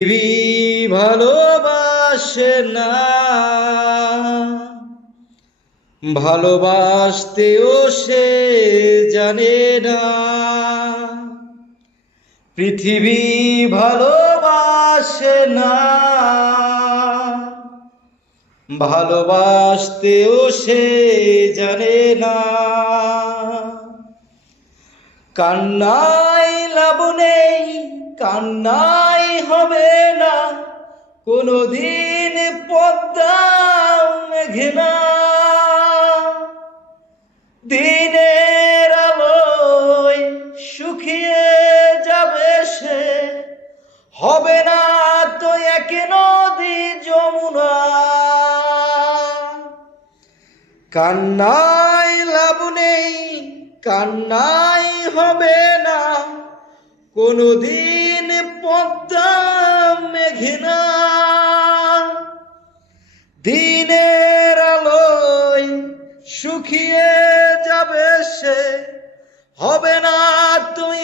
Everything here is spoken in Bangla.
পৃথিবী ভালোবাসে না, ভালোবাসতেও সে জানে না। পৃথিবী ভালোবাসে না, ভালোবাসতেও সে জানে না। কান্নাই লাভ নেই, কান্নাই হবে না, কোনদিন পদ্মা মেঘনা। দিনের আলোয় শুকিয়ে যাবে সে, হবে না তো এক নদী যমুনা। কান্নাই লাভ নেই, কান্নাই হবে না, কোনদিন পদ্মা মেঘনা। দিনের আলোয় শুকিয়ে যাবে সে, হবে না তুই